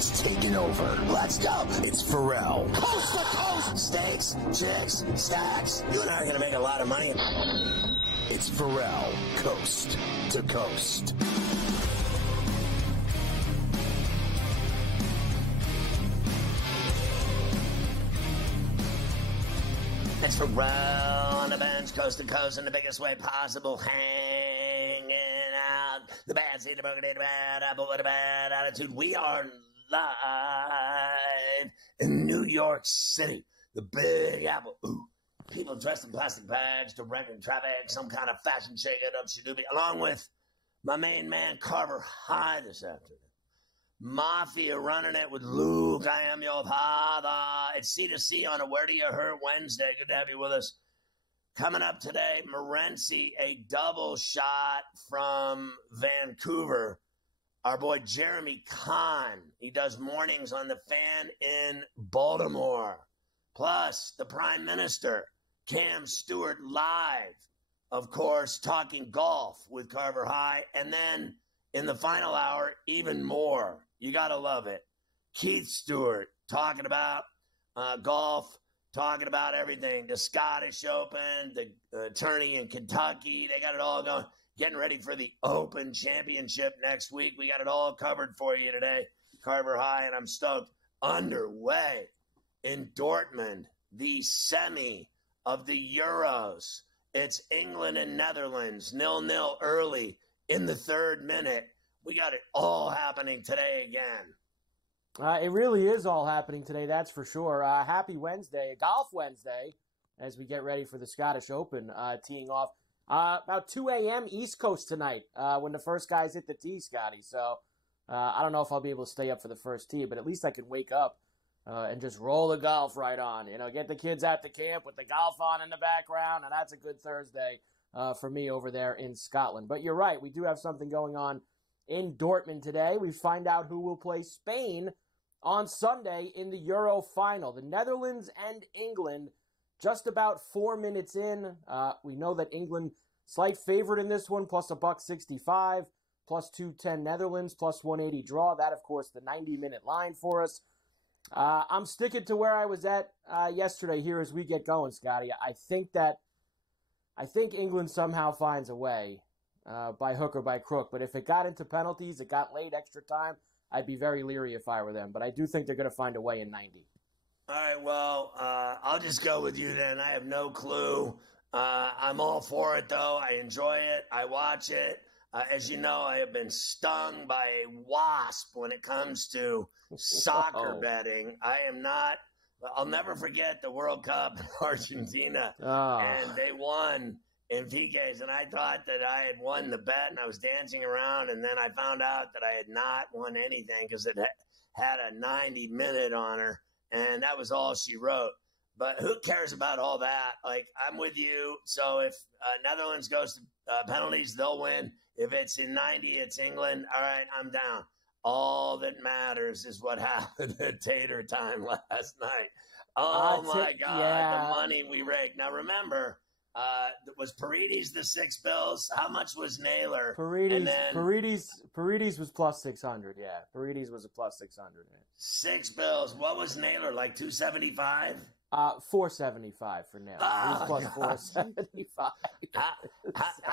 has taken over. Let's go. It's Ferrall. Coast to coast. Steaks, chicks, stacks. You and I are going to make a lot of money. It's Ferrall, coast to coast. It's Ferrall on the bench, coast to coast, in the biggest way possible, hanging out. The bad seed, the broken, the bad apple with a bad attitude. We are live in New York City, the Big Apple. Ooh, people dressed in plastic bags, directing traffic, some kind of fashion shake-it-up shadooby, along with my main man, Carver High, this afternoon. Mafia running it with Luke. I am your father. It's C2C on a Where Do You Hurt Wednesday. Good to have you with us. Coming up today, Morency, a double shot from Vancouver. Our boy Jeremy Kahn. He does mornings on The Fan in Baltimore. Plus, the Prime Minister, Cam Stewart, live. Of course, talking golf with Carver High. And then in the final hour, even more. You got to love it. Keith Stewart talking about golf, talking about everything. The Scottish Open, the tourney in Kentucky. They got it all going. Getting ready for the Open Championship next week. We got it all covered for you today. Carver High, and I'm stoked. Underway in Dortmund, the semi of the Euros. It's England and Netherlands, 0-0 early in the third minute. We got it all happening today again. It really is all happening today, that's for sure. Happy Wednesday, Golf Wednesday, as we get ready for the Scottish Open teeing off. About 2 a.m. East Coast tonight when the first guys hit the tee, Scotty. So I don't know if I'll be able to stay up for the first tee, but at least I can wake up and just roll the golf right on. You know, get the kids at the camp with the golf on in the background, and that's a good Thursday for me over there in Scotland. But you're right, we do have something going on in Dortmund today. We find out who will play Spain on Sunday in the Euro final. The Netherlands and England just about 4 minutes in. We know that England, slight favorite in this one, plus $1.65, plus 210 Netherlands, plus 180 draw. That, of course, the 90-minute line for us. I'm sticking to where I was at yesterday here as we get going, Scotty. I think England somehow finds a way by hook or by crook. But if it got into penalties, it got late extra time, I'd be very leery if I were them. But I do think they're going to find a way in 90. All right, well, I'll just go with you then. I have no clue. I'm all for it, though. I enjoy it. I watch it. As you know, I have been stung by a wasp when it comes to soccer betting. I am not – I'll never forget the World Cup in Argentina, and they won in PKs, and I thought that I had won the bet, and I was dancing around, and then I found out that I had not won anything because it had a 90-minute on her, and that was all she wrote. But who cares about all that? Like, I'm with you. So if Netherlands goes to penalties, they'll win. If it's in 90, it's England. All right, I'm down. All that matters is what happened at Tater Time last night. Oh, my God, yeah. The money we raked. Now, remember, was Paredes the $6 bills? How much was Naylor? Paredes was plus 600. Yeah, Paredes was a plus 600. Man. $6 bills. What was Naylor, like 275? 475 for Naylor. Oh, plus 475. I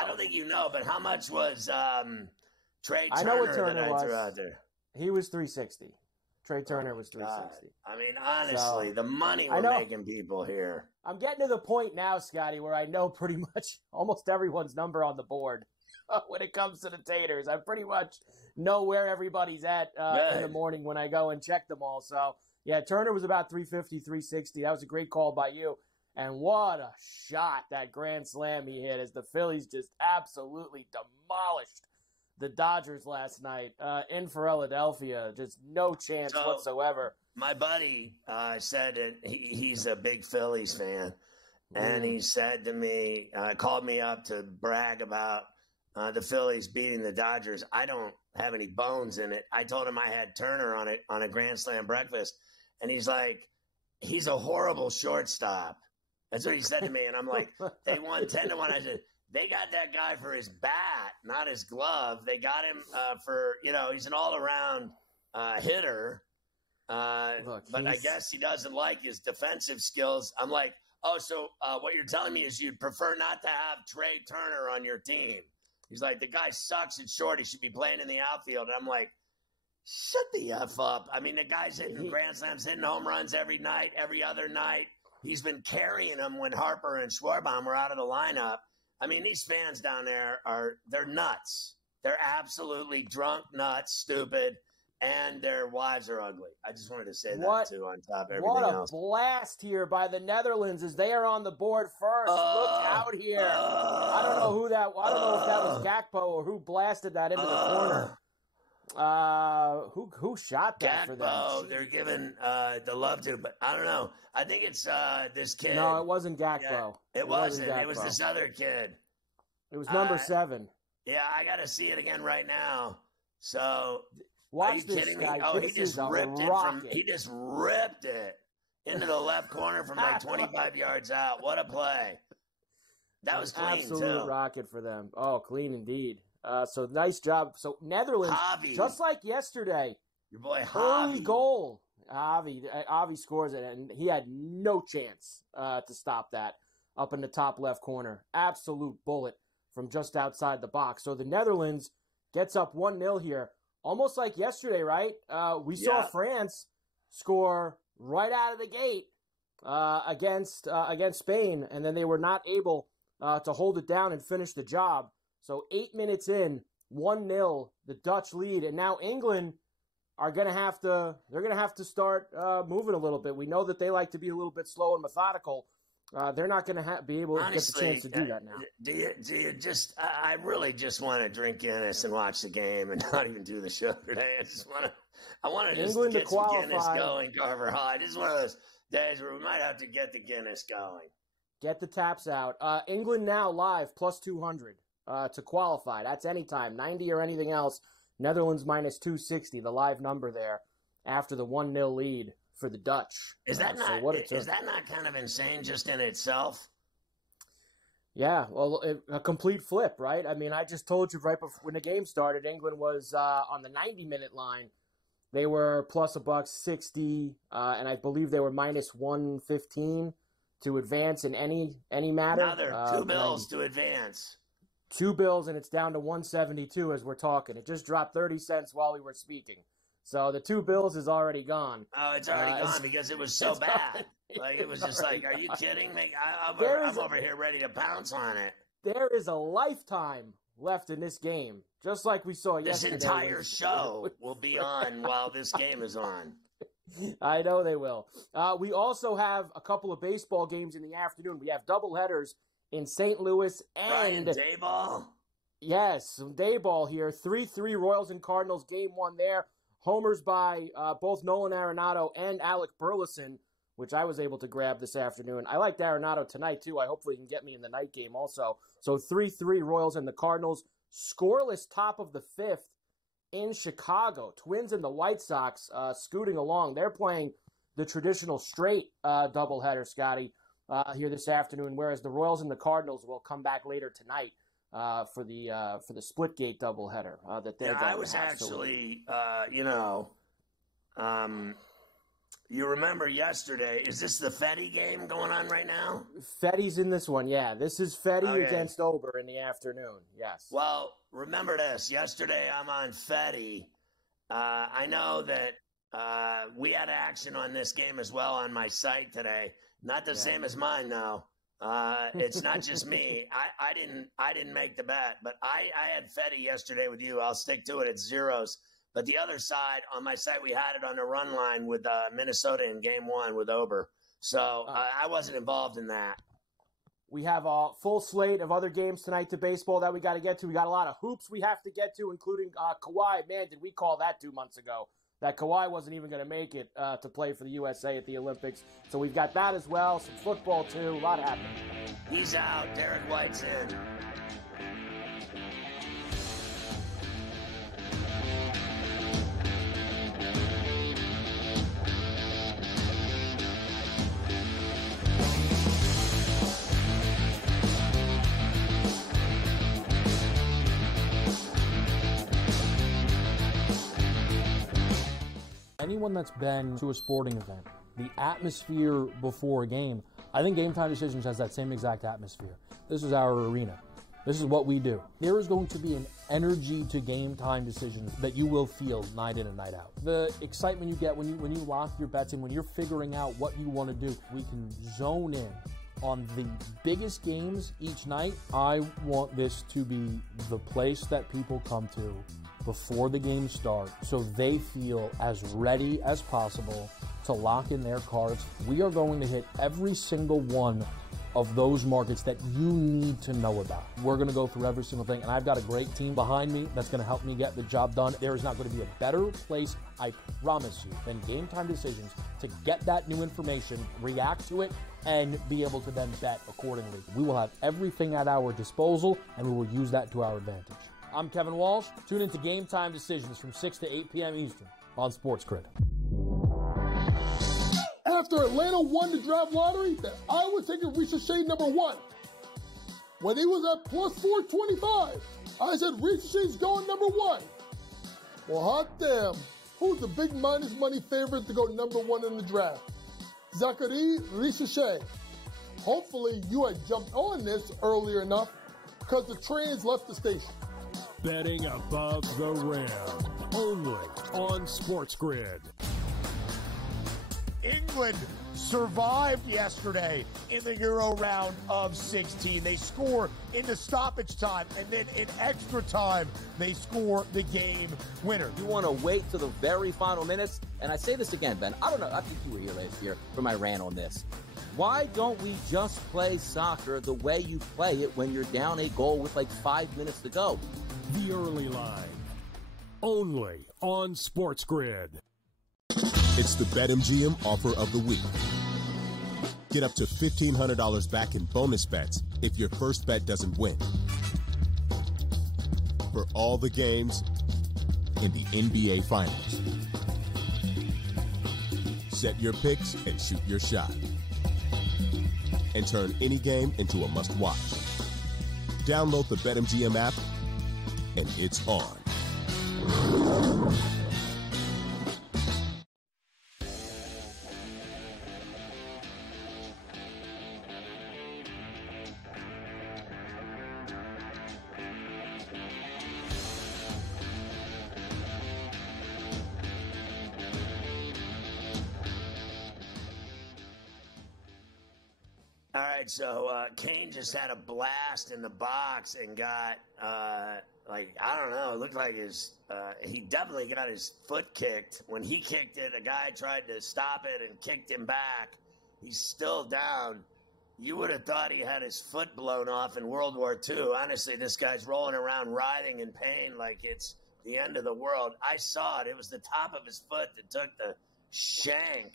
don't think you know, but how much was Trey Turner? I know what Turner was. Threw out there? He was 360. Trey Turner was 360. God. I mean, honestly, the money we're making people here. I'm getting to the point now, Scotty, where I know pretty much almost everyone's number on the board when it comes to the Taters. I pretty much know where everybody's at in the morning when I go and check them all. So, yeah, Turner was about 350, 360. That was a great call by you. And what a shot that grand slam he hit as the Phillies just absolutely demolished the Dodgers last night in Philadelphia. Just no chance whatsoever. My buddy said that he's a big Phillies fan. And he said to me, called me up to brag about the Phillies beating the Dodgers. I don't have any bones in it. I told him I had Turner on it on a Grand Slam breakfast. And he's like, he's a horrible shortstop. That's what he said to me. And I'm like, they won 10-1. I said, they got that guy for his bat, not his glove. They got him for, he's an all-around hitter. But I guess he doesn't like his defensive skills. I'm like, oh, so what you're telling me is you'd prefer not to have Trey Turner on your team. He's like, the guy sucks at short. He should be playing in the outfield. And I'm like, shut the F up. I mean, the guy's hitting grand slams, hitting home runs every night, every other night. He's been carrying them when Harper and Schwarbaum were out of the lineup. I mean, these fans down there they're nuts. They're absolutely drunk, nuts, stupid, and their wives are ugly. I just wanted to say that, too, on top of everything else. What a blast here by the Netherlands as they are on the board first. Look out here. I don't know if that was Gakpo or who blasted that into the corner. Who shot that for them? They're giving the love to, but I don't know. I think it's this kid. No, it wasn't Gakpo. Yeah, it wasn't. It was this other kid. It was number 7. Yeah, I got to see it again right now. So, watch are you this kidding me? guy. Oh, he just ripped it into the left corner from like 25 yards out. What a play! That was clean, absolute too. rocket for them. Oh, clean indeed. So nice job. So Netherlands, Javi. Just like yesterday, your boy Javi. early goal. Javi scores it, and he had no chance to stop that up in the top left corner. Absolute bullet from just outside the box. So the Netherlands gets up 1-0 here, almost like yesterday, right? We saw France score right out of the gate against Spain, and then they were not able to hold it down and finish the job. So 8 minutes in, 1-0, the Dutch lead, and now England are going to have to start moving a little bit. We know that they like to be a little bit slow and methodical. They're not going to be able to get the chance to do that now. Do you just? I really just want to drink Guinness and watch the game and not even do the show today. I want to just England get to some qualify. Guinness going, Carver High. This is one of those days where we might have to get the Guinness going. Get the taps out. England now live plus 200 to qualify. That's anytime, 90 or anything else. Netherlands minus 260, the live number there after the 1-0 lead for the Dutch. Is that not kind of insane just in itself? Yeah, well, a complete flip, right? I mean, I just told you right before when the game started, England was on the 90-minute line. They were plus $1.60, and I believe they were minus 115 to advance in any matter. Now they're 2 bills to advance. 2 bills, and it's down to 172 as we're talking. It just dropped 30 cents while we were speaking. So the 2 bills is already gone. Oh, it's already gone because it was so bad. Like, it was just like, are you kidding me? I'm over here ready to pounce on it. There is a lifetime left in this game, just like we saw yesterday. This entire show will be on while this game is on. I know they will. We also have a couple of baseball games in the afternoon. We have doubleheaders in St. Louis and Dayball. Yes, some Dayball here. 3-3 Royals and Cardinals, game 1 there. Homers by both Nolan Arenado and Alec Burleson, which I was able to grab this afternoon. I liked Arenado tonight, too. I hopefully he can get me in the night game also. So 3-3 Royals and the Cardinals. Scoreless top of the 5th in Chicago. Twins and the White Sox scooting along. They're playing the traditional straight doubleheader, Scotty, here this afternoon, whereas the Royals and the Cardinals will come back later tonight for the Splitgate doubleheader that they're going to have. I was actually, you remember yesterday, is this the Fetty game going on right now? Fetty's in this one, yeah. This is Fetty against Ober in the afternoon, yes. Well, remember this. Yesterday I'm on Fetty. I know that we had action on this game as well on my site today. Not the same as mine, though. It's not just me. I didn't make the bet, but I had Fetty yesterday with you. I'll stick to it. It's zeros. But the other side, on my site, we had it on the run line with Minnesota in game 1 with Ober. So I wasn't involved in that. We have a full slate of other games tonight to baseball that we got to get to. We got a lot of hoops we have to get to, including Kawhi. Man, did we call that 2 months ago, that Kawhi wasn't even going to make it to play for the USA at the Olympics. So we've got that as well, some football too, a lot happening. He's out. Derek White's in. anyone that's been to a sporting event, the atmosphere before a game, I think Game Time Decisions has that same exact atmosphere. This is our arena. This is what we do. There is going to be an energy to Game Time Decisions that you will feel night in and night out. The excitement you get when you lock your bets in, when you're figuring out what you want to do, we can zone in on the biggest games each night. I want this to be the place that people come to before the games start so they feel as ready as possible to lock in their cards. We are going to hit every single one of those markets that you need to know about. We're going to go through every single thing, and I've got a great team behind me that's going to help me get the job done. There is not going to be a better place, I promise you, than Game Time Decisions to get that new information, react to it, and be able to then bet accordingly. We will have everything at our disposal, and we will use that to our advantage. I'm Kevin Walsh. Tune into Game Time Decisions from 6 to 8 p.m. Eastern on SportsGrid. After Atlanta won the draft lottery, that I was taking Ricochet number 1. When he was at plus 425, I said Ricochet's going number 1. Well, hot damn, who's the big minus money favorite to go number 1 in the draft? Zachary Ricochet. Hopefully you had jumped on this earlier enough because the trains left the station. Betting above the rim, only on SportsGrid. England survived yesterday in the Euro round of 16. They score into stoppage time, and then in extra time, they score the game winner. You want to wait to the very final minutes? And I say this again, Ben. I don't know. I think you were here last year for my rant on this. Why don't we just play soccer the way you play it when you're down a goal with like 5 minutes to go? The early line, only on SportsGrid. It's the BetMGM offer of the week. Get up to $1,500 back in bonus bets if your first bet doesn't win. For all the games in the NBA Finals. Set your picks and shoot your shot. And turn any game into a must-watch. Download the BetMGM app, and it's on. All right, so Kane just had a blast in the box and got, I don't know, it looked like he definitely got his foot kicked. When he kicked it, a guy tried to stop it and kicked him back. He's still down. You would have thought he had his foot blown off in World War II. Honestly, this guy's rolling around writhing in pain like it's the end of the world. I saw it. It was the top of his foot that took the shank.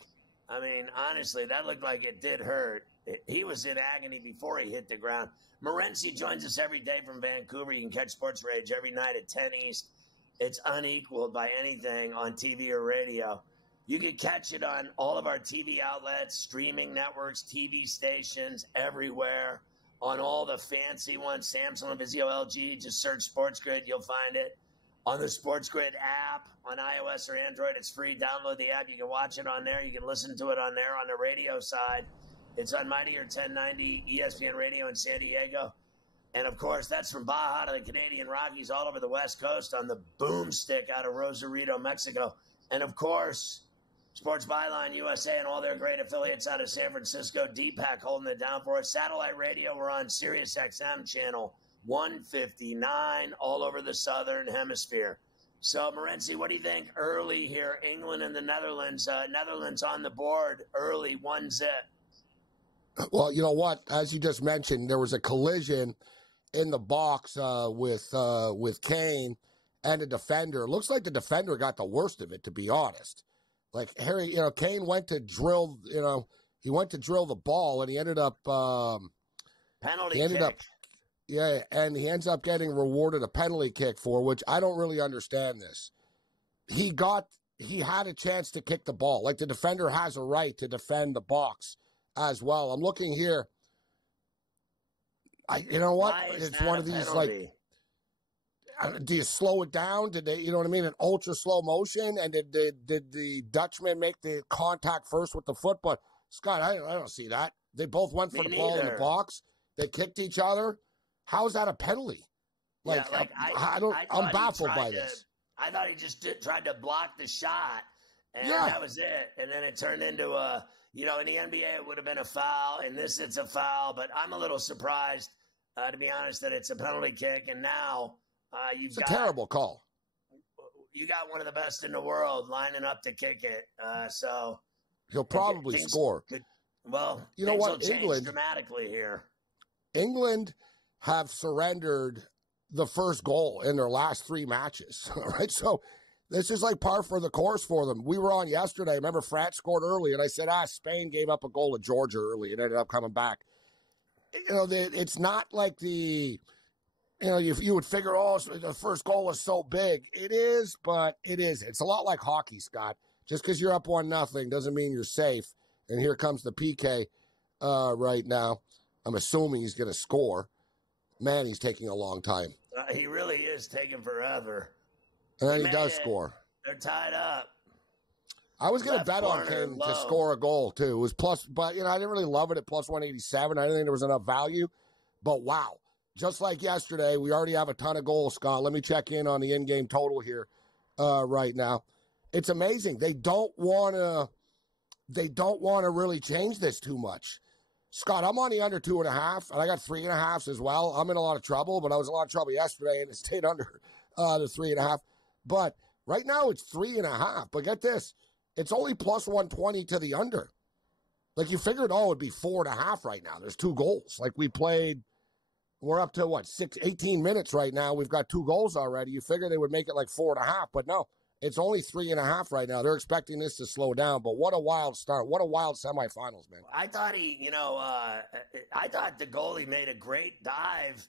I mean, honestly, that looked like it did hurt. He was in agony before he hit the ground. Morency joins us every day from Vancouver. You can catch Sports Rage every night at 10 East. It's unequaled by anything on TV or radio. You can catch it on all of our TV outlets, streaming networks, TV stations, everywhere. On all the fancy ones, Samsung, Vizio, LG, just search SportsGrid, you'll find it. On the SportsGrid app, on iOS or Android, it's free. Download the app. You can watch it on there. You can listen to it on there. On the radio side, it's on Mightier 1090 ESPN Radio in San Diego. And, of course, that's from Baja to the Canadian Rockies all over the West Coast on the Boomstick out of Rosarito, Mexico. And, of course, Sports Byline USA and all their great affiliates out of San Francisco. DPAC holding it down for us. Satellite radio, we're on Sirius XM channel 159 all over the Southern Hemisphere. So, Morency, what do you think early here? England and the Netherlands. Netherlands on the board early, 1-0. Well, you know what? As you just mentioned, there was a collision in the box with Kane and a defender. It looks like the defender got the worst of it, to be honest. Like Harry, Kane went to drill, he went to drill the ball, and he ended up penalty kick. And he ends up getting rewarded a penalty kick for, which I don't really understand this. He had a chance to kick the ball. Like, the defender has a right to defend the box as well. I'm looking here. You know what? It's one of these penalty? do you slow it down? Did they, you know what I mean, in ultra slow motion? And did the Dutchman make the contact first with the foot? But Scott, I don't see that. They both went for the ball in the box. They kicked each other. How is that a penalty? Like, I'm baffled by this. I thought he just tried to block the shot, and that was it. And then it turned into a, in the NBA it would have been a foul. In this, it's a foul. But I'm a little surprised, to be honest, that it's a penalty kick. And now it's a terrible call. You got one of the best in the world lining up to kick it. So he'll probably score. You know what? England dramatically here. England have surrendered the first goal in their last 3 matches. All right, so this is like par for the course for them. We were on yesterday. Remember, France scored early, and I said, Spain gave up a goal to Georgia early and ended up coming back. It's not like you would figure, the first goal is so big. It is, but it isn't. It's a lot like hockey, Scott. Just because you're up 1-0 doesn't mean you're safe. And here comes the PK right now. I'm assuming he's going to score. Man, he's taking a long time. He really is taking forever. And then he does score. They're tied up. I was going to bet on him to score a goal, too. It was plus, but, I didn't really love it at plus 187. I didn't think there was enough value. But, wow. Just like yesterday, we already have a ton of goals, Scott. Let me check in on the in-game total here right now. It's amazing. They don't want to really change this too much. Scott, I'm on the under 2.5, and I got 3.5s as well. I'm in a lot of trouble, but I was in a lot of trouble yesterday, and it stayed under the 3.5. But right now it's 3.5. But get this, it's only plus 120 to the under. Like you figured, it would be 4.5 right now. There's 2 goals. Like we're up to 18 minutes right now. We've got 2 goals already. You figure they would make it like 4.5, but no. It's only 3.5 right now. They're expecting this to slow down, but what a wild start. What a wild semifinals, man. I thought I thought the goalie made a great dive,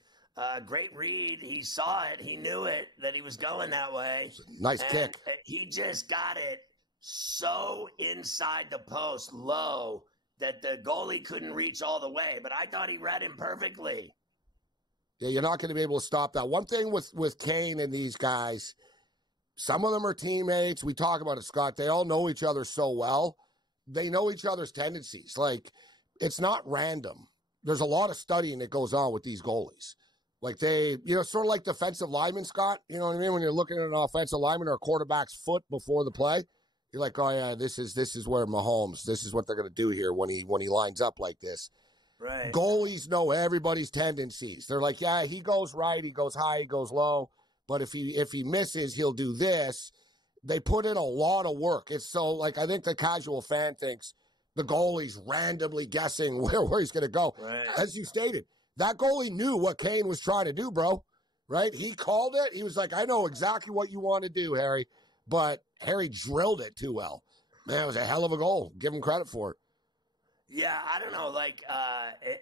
great read. He saw it. He knew it, that he was going that way. Nice kick. He just got it so inside the post, low, that the goalie couldn't reach all the way. But I thought he read him perfectly. Yeah, you're not going to be able to stop that. One thing with Kane and these guys, some of them are teammates. We talk about it, Scott. They all know each other so well. They know each other's tendencies. Like, it's not random. There's a lot of studying that goes on with these goalies. Like they, sort of like defensive linemen, Scott. You know what I mean? When you're looking at an offensive lineman or a quarterback's foot before the play, you're like, oh yeah, this is where Mahomes. This is what they're going to do here when he lines up like this. Right. Goalies know everybody's tendencies. They're like, yeah, he goes right, he goes high, he goes low. But if he misses, he'll do this. They put in a lot of work. It's so, like, I think the casual fan thinks the goalie's randomly guessing where he's going to go. Right. As you stated, that goalie knew what Kane was trying to do, bro. Right? He called it. He was like, I know exactly what you want to do, Harry. But Harry drilled it too well. Man, it was a hell of a goal. Give him credit for it. Yeah, I don't know. Like,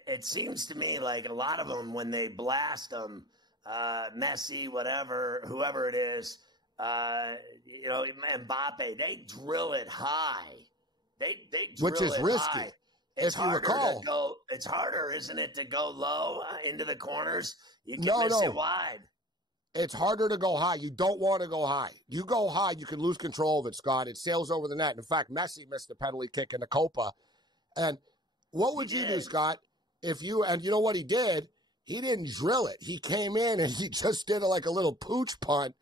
it seems to me like a lot of them, when they blast them, Messi, whoever it is, Mbappe, they drill it high. They drill which is it risky. High. If you recall, it's harder, isn't it, to go low into the corners? You can miss it wide. It's harder to go high. You don't want to go high. You go high, you can lose control of it, Scott. It sails over the net. In fact, Messi missed a penalty kick in the Copa. And what would you do, Scott, and you know what he did? He didn't drill it. He came in and he just did a little pooch punt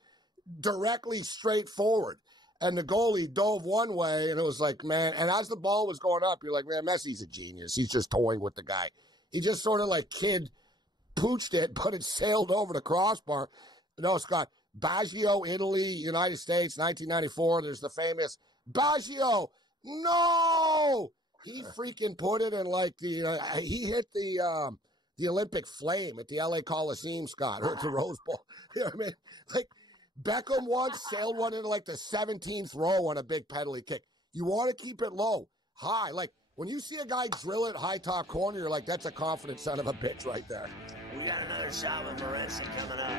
directly straight forward. And the goalie dove one way, and it was like, man, and as the ball was going up, you're like, man, Messi's a genius. He's just toying with the guy. He just sort of pooched it, but it sailed over the crossbar. No, Scott, Baggio, Italy, United States, 1994. There's the famous Baggio. No! He freaking put it in he hit the Olympic flame at the LA Coliseum, Scott, or at the Rose Bowl. You know what I mean? Like, Beckham once sailed one into the 17th row on a big penalty kick. You want to keep it low, high. Like, when you see a guy drill it high top corner, you're like, that's a confident son of a bitch right there. We got another shot with Morency coming up.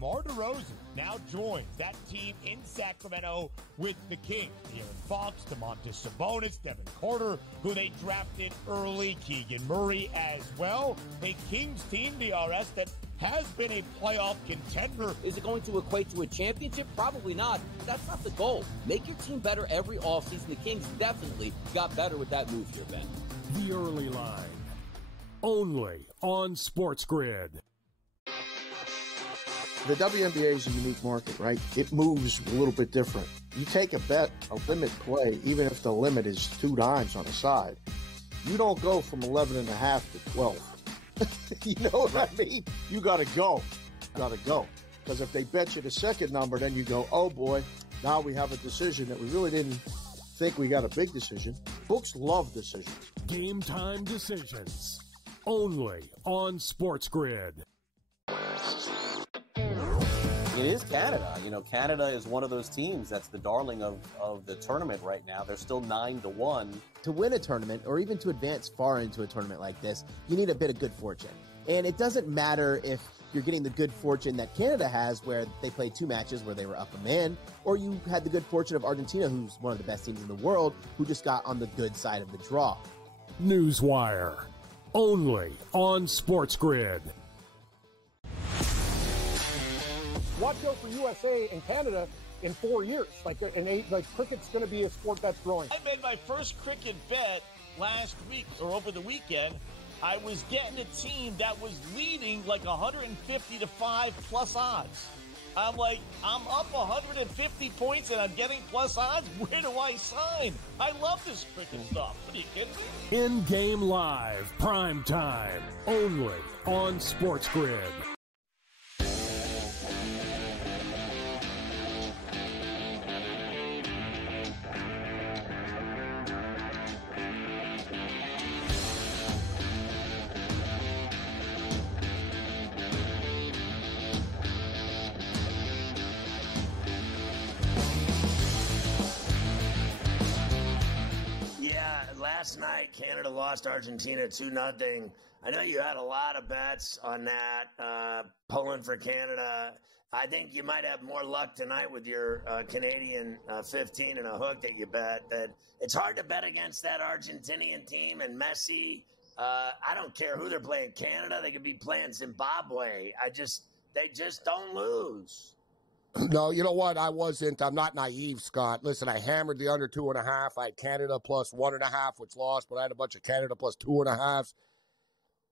DeMar DeRozan now joins that team in Sacramento with the Kings. De'Aaron Fox, Domantas Sabonis, Devin Carter, who they drafted early, Keegan Murray as well. A Kings team, DRS, that has been a playoff contender. Is it going to equate to a championship? Probably not. That's not the goal. Make your team better every offseason. The Kings definitely got better with that move here, Ben. The Early Line. Only on SportsGrid. The WNBA is a unique market, right? It moves a little bit different. You take a bet, a limit play, even if the limit is 2 dimes on a side, you don't go from 11.5 to 12. You know what I mean? You got to go. Because if they bet you the second number, then you go, oh boy, now we have a decision that we really didn't think we got a big decision. Books love decisions. Game time decisions. Only on SportsGrid. It is Canada. You know, Canada is one of those teams that's the darling of the tournament right now. They're still 9-1. To win a tournament, or even to advance far into a tournament like this, you need a bit of good fortune. And it doesn't matter if you're getting the good fortune that Canada has, where they played 2 matches where they were up a man, or you had the good fortune of Argentina, who's one of the best teams in the world, who just got on the good side of the draw. Newswire. Only on SportsGrid. Watch out for USA and Canada in 4 years. Like cricket's going to be a sport that's growing. I made my first cricket bet last week or over the weekend. I was getting a team that was leading like 150 to 5 plus odds. I'm like, I'm up 150 points and I'm getting plus odds. Where do I sign? I love this cricket stuff. What are you kidding me? In-game live, prime time, only on SportsGrid. Last night, Canada lost Argentina 2-0. I know you had a lot of bets on that, pulling for Canada. I think you might have more luck tonight with your Canadian 15 and a hook that you bet. That it's hard to bet against that Argentinian team and Messi. I don't care who they're playing. Canada, they could be playing Zimbabwe. They just don't lose. No, you know what? I'm not naive, Scott. Listen, I hammered the under 2.5. I had Canada plus 1.5, which lost, but I had a bunch of Canada plus 2.5.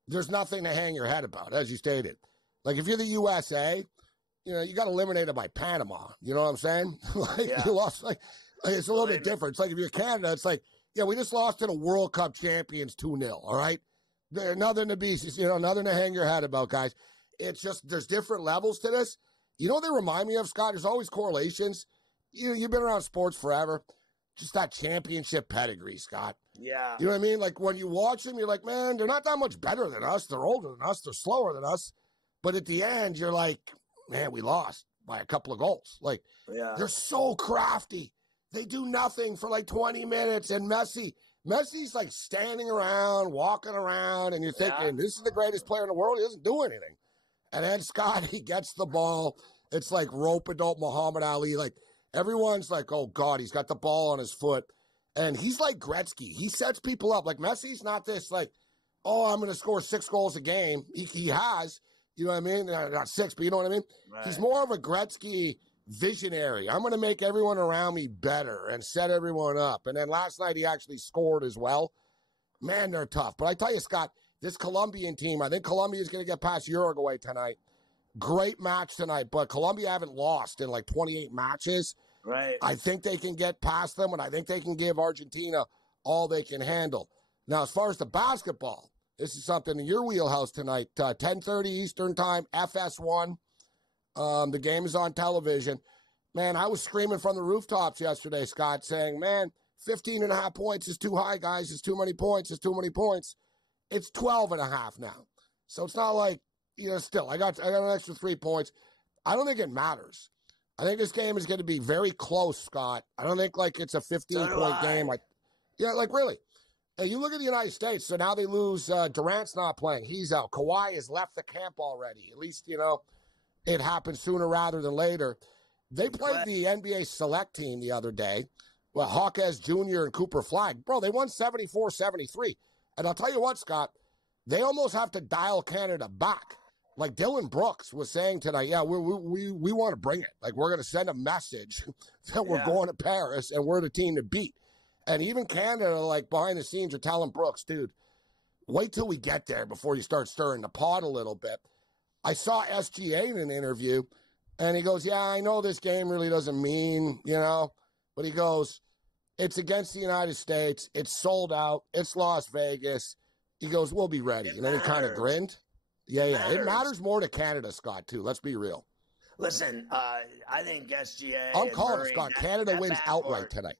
There's nothing to hang your head about, as you stated. Like, if you're the USA, you know, you got eliminated by Panama. You know what I'm saying? You lost, it's a little bit different. It's like if you're Canada, it's like, yeah, we just lost to the World Cup champions 2-0, all right? There's nothing to be, nothing to hang your head about, guys. It's just, there's different levels to this. You know what they remind me of, Scott? There's always correlations. You've been around sports forever. Just that championship pedigree, Scott. Yeah. You know what I mean? Like, when you watch them, you're like, man, they're not that much better than us. They're older than us. They're slower than us. But at the end, you're like, man, we lost by a couple of goals. Like, they're so crafty. They do nothing for like 20 minutes. And Messi's like standing around, walking around, and you're thinking, this is the greatest player in the world. He doesn't do anything. And then Scott, he gets the ball. It's like rope-a-dope Muhammad Ali. Like, everyone's like, oh, God, he's got the ball on his foot. And he's like Gretzky. He sets people up. Like, Messi's not this, like, oh, I'm going to score 6 goals a game. He has, you know what I mean? Not 6, but you know what I mean? Right. He's more of a Gretzky visionary. I'm going to make everyone around me better and set everyone up. And then last night, he actually scored as well. Man, they're tough. But I tell you, Scott, this Colombian team, I think Colombia is going to get past Uruguay tonight. Great match tonight, but Colombia haven't lost in like 28 matches. Right. I think they can get past them, and I think they can give Argentina all they can handle. Now, as far as the basketball, this is something in your wheelhouse tonight. 10:30 Eastern Time, FS1. The game is on television. Man, I was screaming from the rooftops yesterday, Scott, saying, man, 15.5 points is too high, guys. It's too many points. It's too many points. It's 12.5 now. So it's not like, still, I got an extra 3 points. I don't think it matters. I think this game is going to be very close, Scott. I don't think, like, it's a 15-point game. Really. Hey, you look at the United States, so now they lose. Durant's not playing. He's out. Kawhi has left the camp already. At least, it happens sooner rather than later. They played the NBA Select team the other day. Well, Hawkes Jr. and Cooper Flagg. Bro, they won 74-73. And I'll tell you what, Scott, they almost have to dial Canada back. Like Dylan Brooks was saying tonight, yeah, we want to bring it. Like, we're going to send a message that we're going to Paris and we're the team to beat. And even Canada, like, behind the scenes are telling Brooks, dude, wait till we get there before you start stirring the pot a little bit. I saw SGA in an interview, and he goes, yeah, I know this game really doesn't mean, but he goes, it's against the United States. It's sold out. It's Las Vegas. He goes, we'll be ready. And then he kind of grinned. Yeah. It matters more to Canada, Scott, too. Let's be real. Listen, I think SGA. I'm calling it, Scott. Canada wins outright tonight.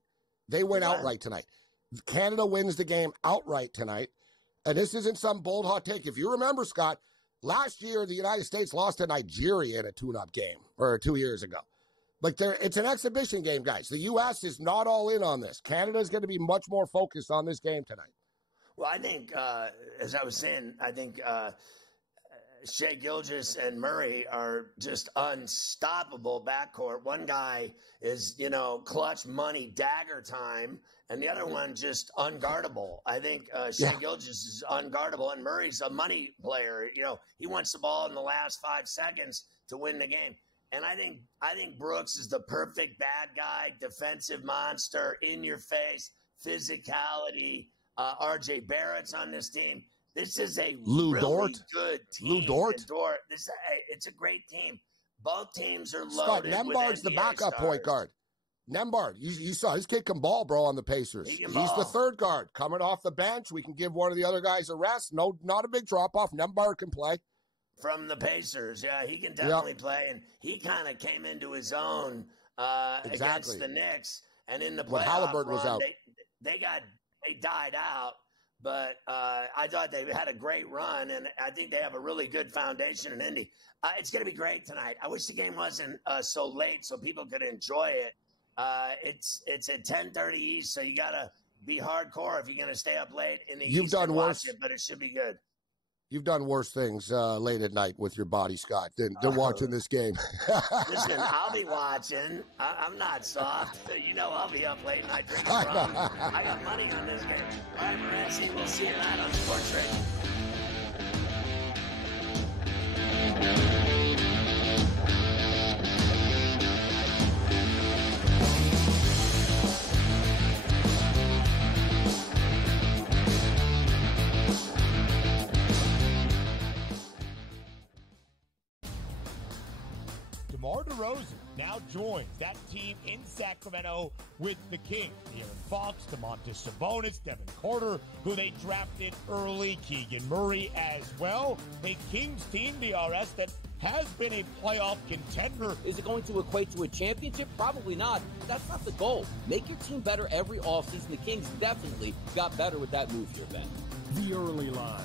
They win outright tonight. Canada wins the game outright tonight. And this isn't some bold hot take. If you remember, Scott, last year the United States lost to Nigeria in a tune-up game, or 2 years ago. Like, it's an exhibition game, guys. The U.S. is not all in on this. Canada is going to be much more focused on this game tonight. Well, I think, as I was saying, I think Shai Gilgeous and Murray are just unstoppable backcourt. One guy is, clutch money dagger time, and the other one just unguardable. I think Shai Gilgeous is unguardable, and Murray's a money player. He wants the ball in the last 5 seconds to win the game. And I think Brooks is the perfect bad guy, defensive monster, in your face, physicality. RJ Barrett's on this team. This is a really good team. Lou Dort. It's a great team. Both teams are Scott, loaded. Nembhard's the backup point guard. Nembhard, you saw his kid can ball, bro, on the Pacers. He's the third guard coming off the bench. We can give one of the other guys a rest. No, not a big drop off. Nembhard can play. From the Pacers, yeah, he can definitely play, and he kind of came into his own against the Knicks, and in the playoff Halliburton was out. They died out, but I thought they had a great run, and I think they have a really good foundation in Indy. It's going to be great tonight. I wish the game wasn't so late so people could enjoy it. It's at 10:30 East, so you got to be hardcore if you're going to stay up late in the East and watch it, but it should be good. You've done worse things late at night with your body, Scott, than watching this game. Listen, I'll be watching. I'm not soft. I'll be up late night drinking rum. I got money on this game. All right, Morency, we'll see you tonight on SportsGrid. DeMar DeRozan now joins that team in Sacramento with the Kings. De'Aaron Fox, Domantas Sabonis, Devin Carter, who they drafted early, Keegan Murray as well. A Kings team, DRS, that has been a playoff contender. Is it going to equate to a championship? Probably not. That's not the goal. Make your team better every offseason. The Kings definitely got better with that move here, Ben. The Early Line.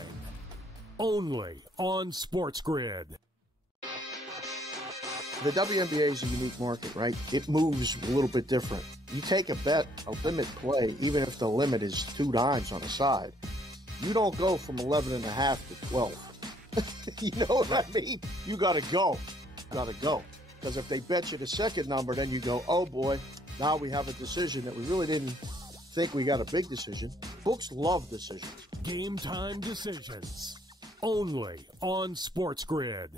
Only on SportsGrid. The WNBA is a unique market, right? It moves a little bit different. You take a bet, a limit play, even if the limit is 2 dimes on a side, you don't go from 11.5 to 12. You know what I mean? You got to go. Because if they bet you the second number, then you go, oh boy, now we have a decision that we really didn't think we got a big decision. Books love decisions. Game time decisions. Only on SportsGrid.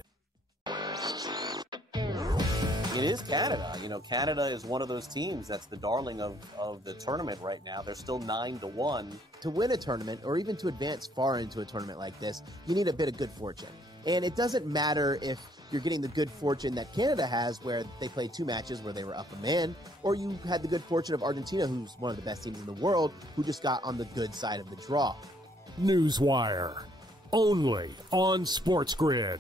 It is Canada. Canada is one of those teams that's the darling of the tournament right now. They're still 9-1. To win a tournament, or even to advance far into a tournament like this, you need a bit of good fortune. And it doesn't matter if you're getting the good fortune that Canada has, where they played 2 matches where they were up a man, or you had the good fortune of Argentina, who's one of the best teams in the world, who just got on the good side of the draw. Newswire. Only on SportsGrid.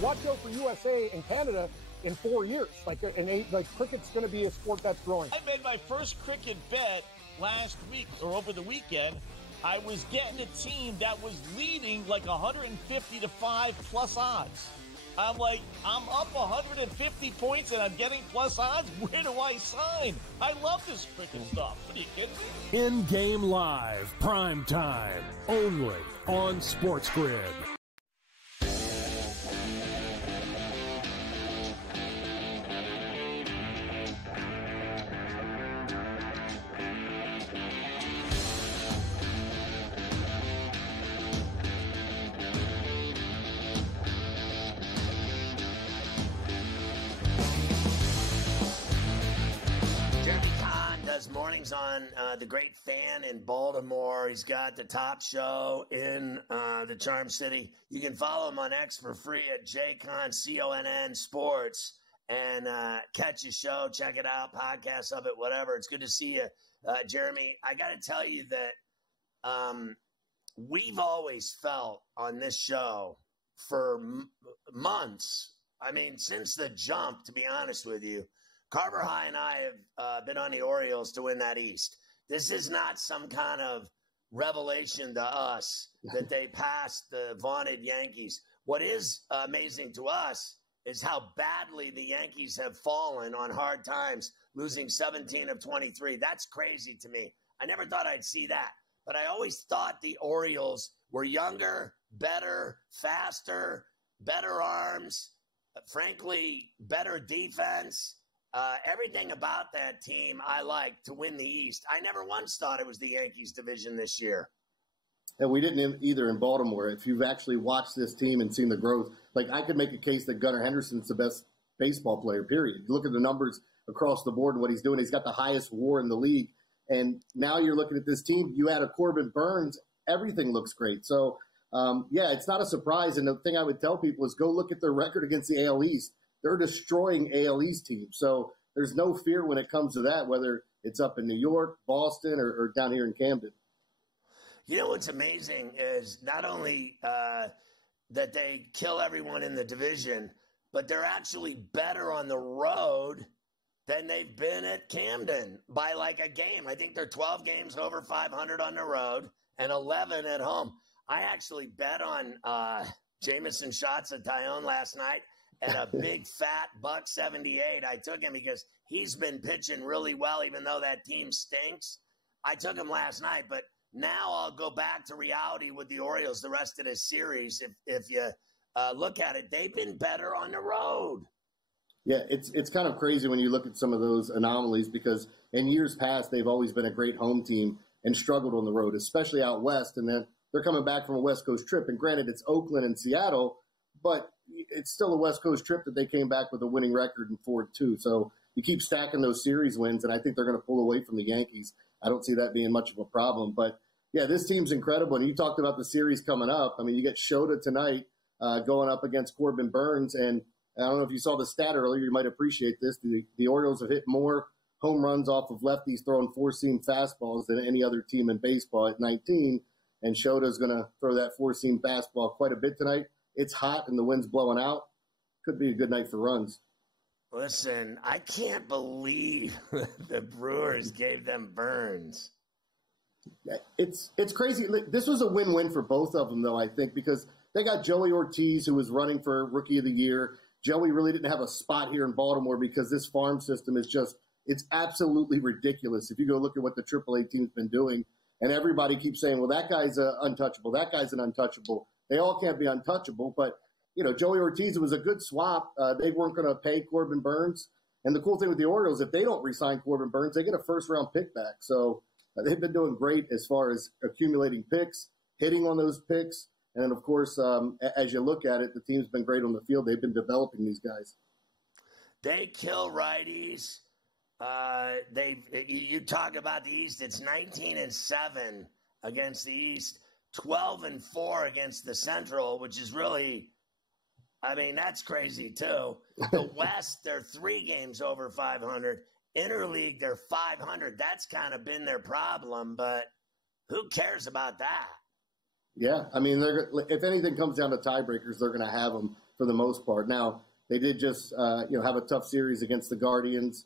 Watch out for USA and Canada in 4 years. Cricket's going to be a sport that's growing. I made my first cricket bet last week or over the weekend. I was getting a team that was leading like 150 to 5 plus odds. I'm like, I'm up 150 points and I'm getting plus odds. Where do I sign? I love this cricket stuff. Are you kidding me? In-game live, prime time, only on SportsGrid. brings on the great fan in Baltimore. He's got the top show in the Charm City. You can follow him on X for free at JConn, CONN Sports, and catch his show. Check it out, podcast of it, whatever. It's good to see you, Jeremy. I got to tell you that we've always felt on this show for months, I mean, since the jump, to be honest with you, Carver High and I have been on the Orioles to win that East. This is not some kind of revelation to us that they passed the vaunted Yankees. What is amazing to us is how badly the Yankees have fallen on hard times, losing 17 of 23. That's crazy to me. I never thought I'd see that. But I always thought the Orioles were younger, better, faster, better arms, frankly, better defense. Everything about that team I liked to win the East. I never once thought it was the Yankees division this year. And we didn't either in Baltimore. If you've actually watched this team and seen the growth, like I could make a case that Gunnar Henderson's the best baseball player, period. You look at the numbers across the board and what he's doing. He's got the highest WAR in the league. And now you're looking at this team. You add a Corbin Burns. Everything looks great. So, yeah, it's not a surprise. And the thing I would tell people is go look at their record against the AL East. They're destroying AL East teams. So there's no fear when it comes to that, whether it's up in New York, Boston, or down here in Camden. You know what's amazing is not only that they kill everyone in the division, but they're actually better on the road than they've been at Camden by like a game. I think they're 12 games over 500 on the road and 11 at home. I actually bet on Jameson shots at Tyone last night at a big fat $1.78. I took him because he's been pitching really well, even though that team stinks. I took him last night, but now I'll go back to reality with the Orioles the rest of this series. If you look at it, they've been better on the road. Yeah, it's kind of crazy when you look at some of those anomalies because in years past, they've always been a great home team and struggled on the road, especially out west. And then they're coming back from a West Coast trip. And granted, it's Oakland and Seattle, but it's still a West Coast trip that they came back with a winning record in 4-2. So you keep stacking those series wins, and I think they're going to pull away from the Yankees. I don't see that being much of a problem. But, yeah, this team's incredible. And you talked about the series coming up. I mean, you get Shota tonight going up against Corbin Burns. And I don't know if you saw the stat earlier. You might appreciate this. The Orioles have hit more home runs off of lefties throwing four-seam fastballs than any other team in baseball at 19. And Shota's going to throw that four-seam fastball quite a bit tonight. It's hot and the wind's blowing out. Could be a good night for runs. Listen, I can't believe the Brewers gave them Burns. It's crazy. This was a win-win for both of them, though, I think, because they got Joey Ortiz, who was running for Rookie of the Year. Joey really didn't have a spot here in Baltimore because this farm system is just – it's absolutely ridiculous. If you go look at what the AAA team's been doing, and everybody keeps saying, well, that guy's untouchable, that guy's an untouchable. They all can't be untouchable, but – you know, Joey Ortiz, it was a good swap. They weren't going to pay Corbin Burns. And the cool thing with the Orioles, if they don't re-sign Corbin Burns, they get a first-round pick back. So they've been doing great as far as accumulating picks, hitting on those picks. And then, of course, as you look at it, the team's been great on the field. They've been developing these guys. They kill righties. You talk about the East. It's 19-7 against the East, 12-4 against the Central, which is really – I mean, that's crazy, too. The West, they're 3 games over 500. Interleague, they're 500. That's kind of been their problem, but who cares about that? Yeah, I mean, if anything comes down to tiebreakers, they're going to have them for the most part. Now, they did just have a tough series against the Guardians.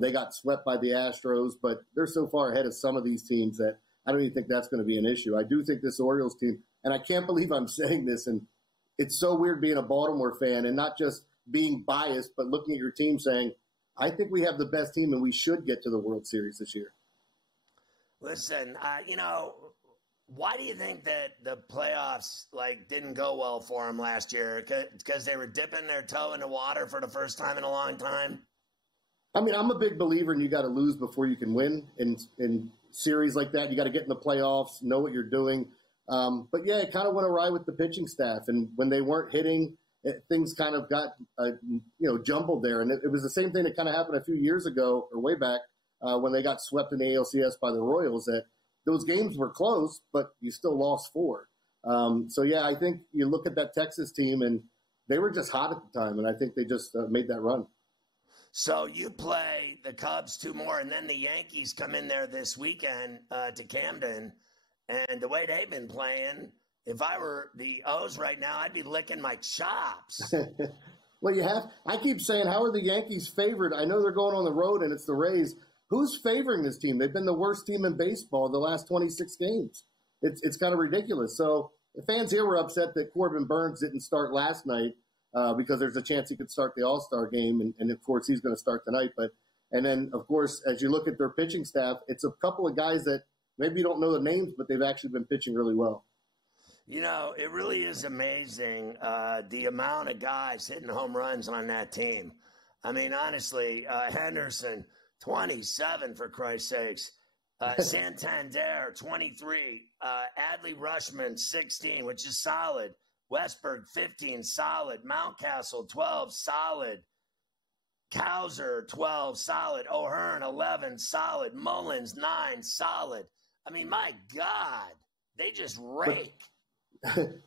They got swept by the Astros, but they're so far ahead of some of these teams that I don't even think that's going to be an issue. I do think this Orioles team, and I can't believe I'm saying this, and it's so weird being a Baltimore fan and not just being biased, but looking at your team saying, I think we have the best team and we should get to the World Series this year. Listen, why do you think that the playoffs didn't go well for them last year? Because they were dipping their toe in the water for the first time in a long time? I mean, I'm a big believer in you got to lose before you can win in series like that. You got to get in the playoffs, know what you're doing. But, yeah, it kind of went awry with the pitching staff. And when they weren't hitting, things kind of got, jumbled there. And it was the same thing that kind of happened a few years ago or way back when they got swept in the ALCS by the Royals, that those games were close, but you still lost 4. So, yeah, I think you look at that Texas team, and they were just hot at the time, and I think they just made that run. So you play the Cubs 2 more, and then the Yankees come in there this weekend to Camden. And the way they've been playing, if I were the O's right now, I'd be licking my chops. Well, I keep saying, how are the Yankees favored? I know they're going on the road, and it's the Rays. Who's favoring this team? They've been the worst team in baseball the last 26 games. It's kind of ridiculous. So the fans here were upset that Corbin Burns didn't start last night. Because there's a chance he could start the All-Star game, and of course he's going to start tonight. And then, of course, as you look at their pitching staff, it's a couple of guys that maybe you don't know the names, but they've actually been pitching really well. You know, it really is amazing the amount of guys hitting home runs on that team. I mean, honestly, Henderson, 27 for Christ's sakes. Santander, 23. Adley Rutschman, 16, which is solid. Westberg, 15, solid. Mountcastle, 12, solid. Cowser, 12, solid. O'Hearn, 11, solid. Mullins, 9, solid. I mean, my God, they just rake.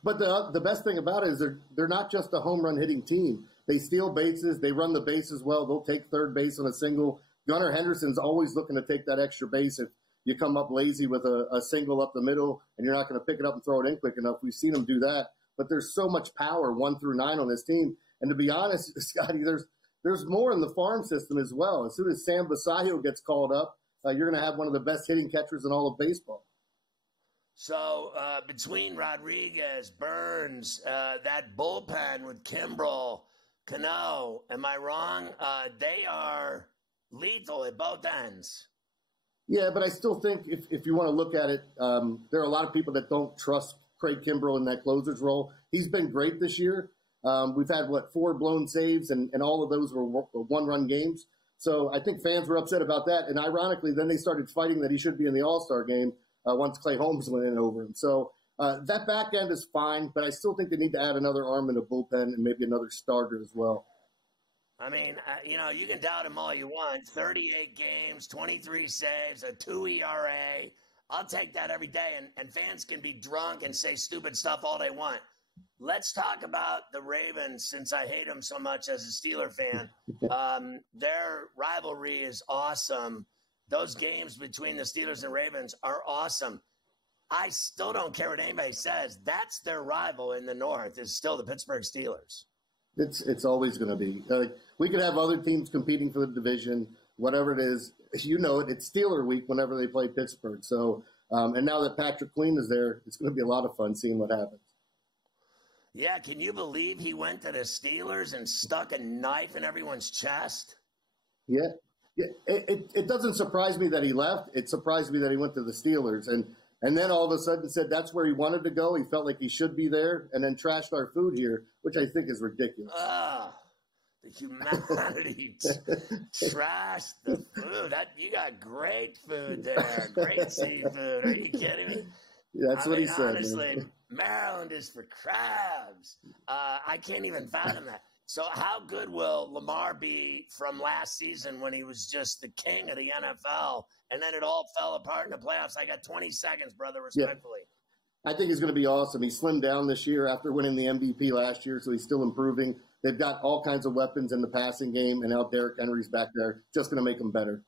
But the best thing about it is they're not just a home run hitting team. They steal bases. They run the bases well. They'll take third base on a single. Gunnar Henderson's always looking to take that extra base if you come up lazy with a single up the middle and you're not going to pick it up and throw it in quick enough. We've seen him do that. But there's so much power 1 through 9 on this team. And to be honest, Scotty, there's more in the farm system as well. As soon as Sam Basayo gets called up, you're going to have one of the best hitting catchers in all of baseball. So between Rodriguez, Burns, that bullpen with Kimbrel, Cano, am I wrong? They are lethal at both ends. Yeah, but I still think if you want to look at it, there are a lot of people that don't trust Craig Kimbrel in that closer's role. He's been great this year. We've had, 4 blown saves, and all of those were one-run games. So I think fans were upset about that. And ironically, then they started fighting that he should be in the All-Star game once Clay Holmes went in over him. So that back end is fine, but I still think they need to add another arm in the bullpen and maybe another starter as well. I mean, you can doubt him all you want. 38 games, 23 saves, a 2 ERA. I'll take that every day, and fans can be drunk and say stupid stuff all they want. Let's talk about the Ravens, since I hate them so much as a Steeler fan. Their rivalry is awesome. Those games between the Steelers and Ravens are awesome. I still don't care what anybody says. That's their rival in the North, is still the Pittsburgh Steelers. It's always going to be. We could have other teams competing for the division, whatever it is. You know it. It's Steeler week whenever they play Pittsburgh. So, and now that Patrick Queen is there, it's going to be a lot of fun seeing what happens. Yeah, can you believe he went to the Steelers and stuck a knife in everyone's chest? Yeah. It doesn't surprise me that he left. It surprised me that he went to the Steelers. And then all of a sudden said that's where he wanted to go. He felt like he should be there, and then trashed our food here, which I think is ridiculous. The humanity trashed the food. You got great food there, great seafood. Are you kidding me? Yeah, that's what he said. Honestly, Maryland is for crabs. I can't even fathom that. So how good will Lamar be from last season when he was just the king of the NFL, and then it all fell apart in the playoffs? I got 20 seconds, brother, respectfully. Yeah. I think he's going to be awesome. He slimmed down this year after winning the MVP last year, so he's still improving. They've got all kinds of weapons in the passing game, and now Derrick Henry's back there, just going to make them better.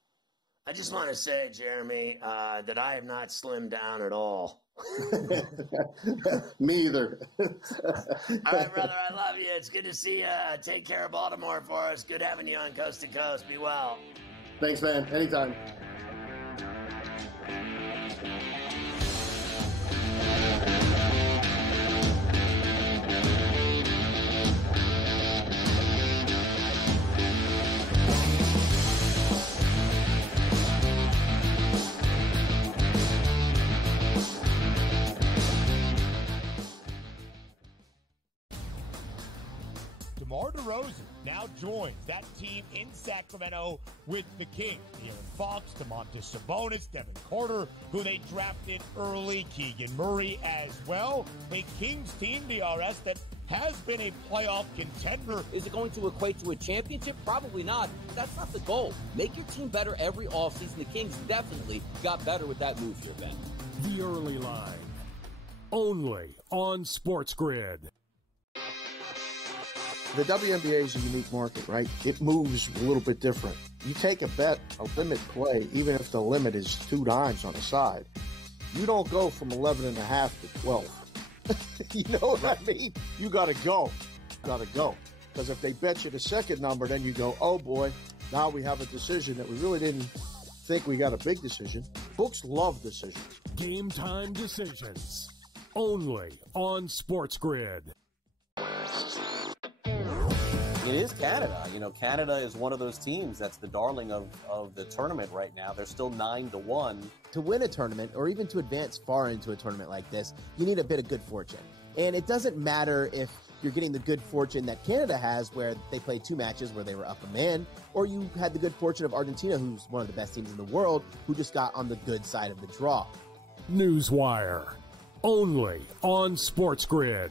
I just want to say, Jeremy, that I have not slimmed down at all. Me either. All right, brother, I love you. It's good to see you. Take care of Baltimore for us. Good having you on Coast to Coast. Be well. Thanks, man. Anytime. DeMar DeRozan now joins that team in Sacramento with the Kings. De'Aaron Fox, Domantas Sabonis, Devin Carter, who they drafted early, Keegan Murray as well. A Kings team, DRS, that has been a playoff contender. Is it going to equate to a championship? Probably not. That's not the goal. Make your team better every offseason. The Kings definitely got better with that move here, Ben. The Early Line. Only on SportsGrid. The WNBA is a unique market, right? It moves a little bit different. You take a bet, a limit play, even if the limit is 2 dimes on the side. You don't go from 11.5 to 12. You know what I mean? You got to go. Because if they bet you the second number, then you go, oh boy, now we have a decision that we really didn't think we got a big decision. Books love decisions. Game time decisions. Only on SportsGrid. It is Canada. You know, Canada is one of those teams that's the darling of the tournament right now. They're still 9-1. To win a tournament, or even to advance far into a tournament like this, you need a bit of good fortune. And it doesn't matter if you're getting the good fortune that Canada has, where they played 2 matches where they were up a man, or you had the good fortune of Argentina, who's one of the best teams in the world, who just got on the good side of the draw. Newswire. Only on SportsGrid.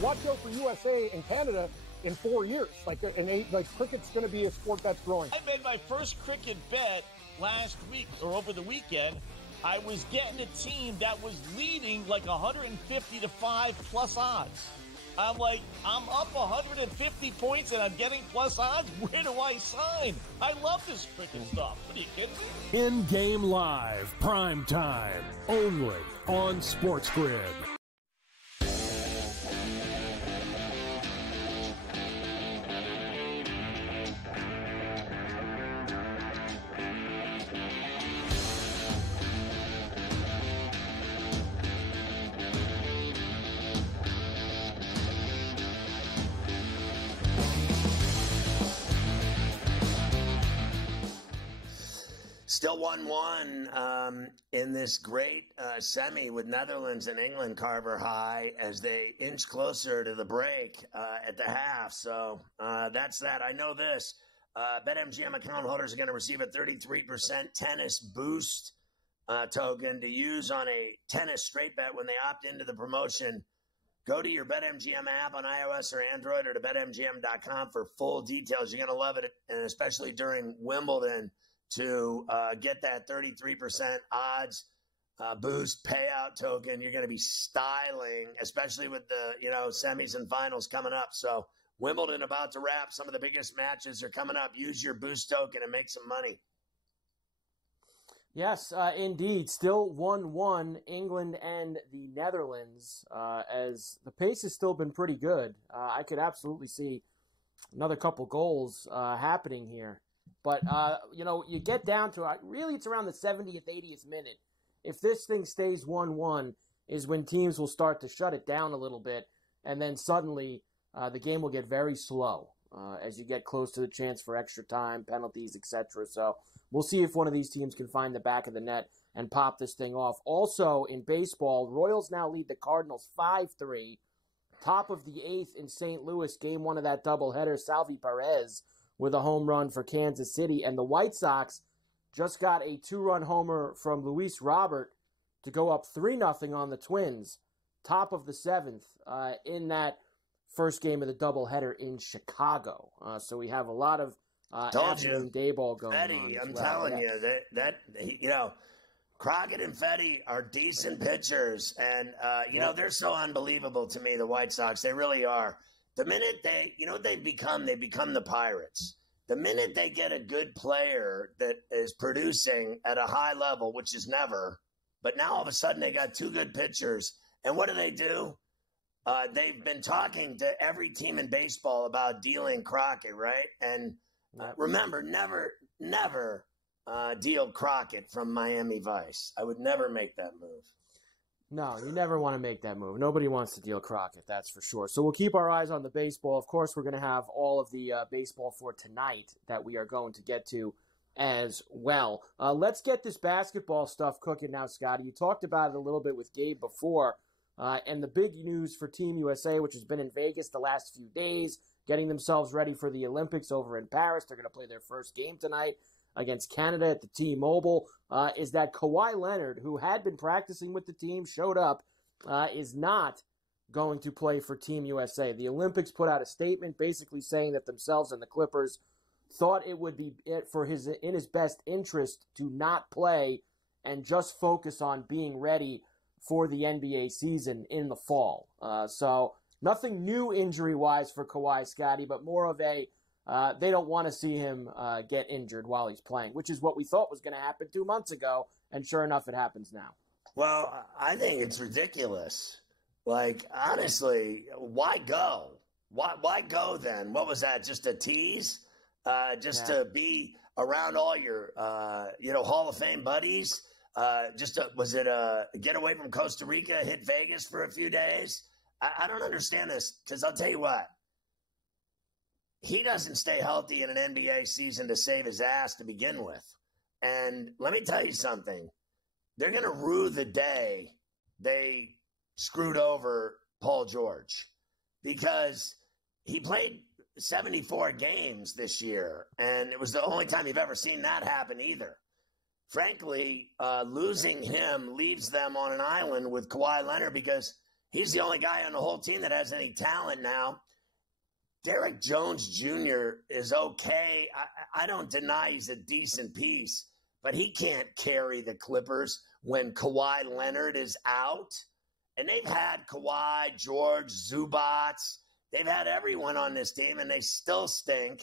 Watch out for USA and Canada in 4 years. Like cricket's going to be a sport that's growing. I made my first cricket bet last week or over the weekend. I was getting a team that was leading like 150 to 5 plus odds. I'm like, I'm up 150 points and I'm getting plus odds. Where do I sign? I love this cricket stuff. What are you kidding me? In-game live, prime time, only on SportsGrid. Still 1-1 in this great semi with Netherlands and England, Carver High, as they inch closer to the break at the half. So that's that. I know this. BetMGM account holders are going to receive a 33% tennis boost token to use on a tennis straight bet when they opt into the promotion. Go to your BetMGM app on iOS or Android, or to BetMGM.com for full details. You're going to love it, and especially during Wimbledon, to get that 33% odds boost payout token. You're going to be styling, especially with the semis and finals coming up. So Wimbledon about to wrap. Some of the biggest matches are coming up. Use your boost token and make some money. Yes, indeed. Still 1-1, England and the Netherlands, as the pace has still been pretty good. I could absolutely see another couple goals happening here. But, you get down to, really it's around the 70th, 80th minute. If this thing stays 1-1 is when teams will start to shut it down a little bit, and then suddenly the game will get very slow as you get close to the chance for extra time, penalties, etc. So we'll see if one of these teams can find the back of the net and pop this thing off. Also in baseball, Royals now lead the Cardinals 5-3. Top of the 8th in St. Louis, game 1 of that doubleheader, Salvi Perez with a home run for Kansas City. And the White Sox just got a 2-run homer from Luis Robert to go up 3-0 on the Twins, top of the 7th in that first game of the doubleheader in Chicago. So we have a lot of afternoon day ball going Fetty, on. I'm telling you, that Crockett and Fetty are decent pitchers. And, they're so unbelievable to me, the White Sox. They really are. The minute they become the Pirates. The minute they get a good player that is producing at a high level, which is never, but now all of a sudden they got 2 good pitchers. And what do? They've been talking to every team in baseball about dealing Crockett, right? And remember, never deal Crockett from Miami Vice. I would never make that move. No, you never want to make that move. Nobody wants to deal Crockett, that's for sure. So we'll keep our eyes on the baseball. Of course, we're going to have all of the baseball for tonight that we are going to get to as well. Let's get this basketball stuff cooking now, Scotty. You talked about it a little bit with Gabe before. And the big news for Team USA, which has been in Vegas the last few days, getting themselves ready for the Olympics over in Paris. They're going to play their first game tonight against Canada at the T-Mobile, is that Kawhi Leonard, who had been practicing with the team, showed up is not going to play for Team USA. The Olympics put out a statement basically saying that themselves and the Clippers thought it would be in his best interest to not play and just focus on being ready for the NBA season in the fall. So nothing new injury-wise for Kawhi, Scotty, but more of a they don't want to see him get injured while he's playing, which is what we thought was going to happen 2 months ago, and sure enough, it happens now. Well, I think it's ridiculous. Like, honestly, why go? Why go then? What was that, just a tease? To be around all your, Hall of Fame buddies? Was it a get away from Costa Rica, hit Vegas for a few days? I don't understand this, because I'll tell you what. He doesn't stay healthy in an NBA season to save his ass to begin with. And let me tell you something. They're going to rue the day they screwed over Paul George, because he played 74 games this year, and it was the only time you've ever seen that happen either. Frankly, losing him leaves them on an island with Kawhi Leonard, because he's the only guy on the whole team that has any talent now. Derek Jones Jr. is okay. I don't deny he's a decent piece, but he can't carry the Clippers when Kawhi Leonard is out. And they've had Kawhi, George, Zubac. They've had everyone on this team, and they still stink.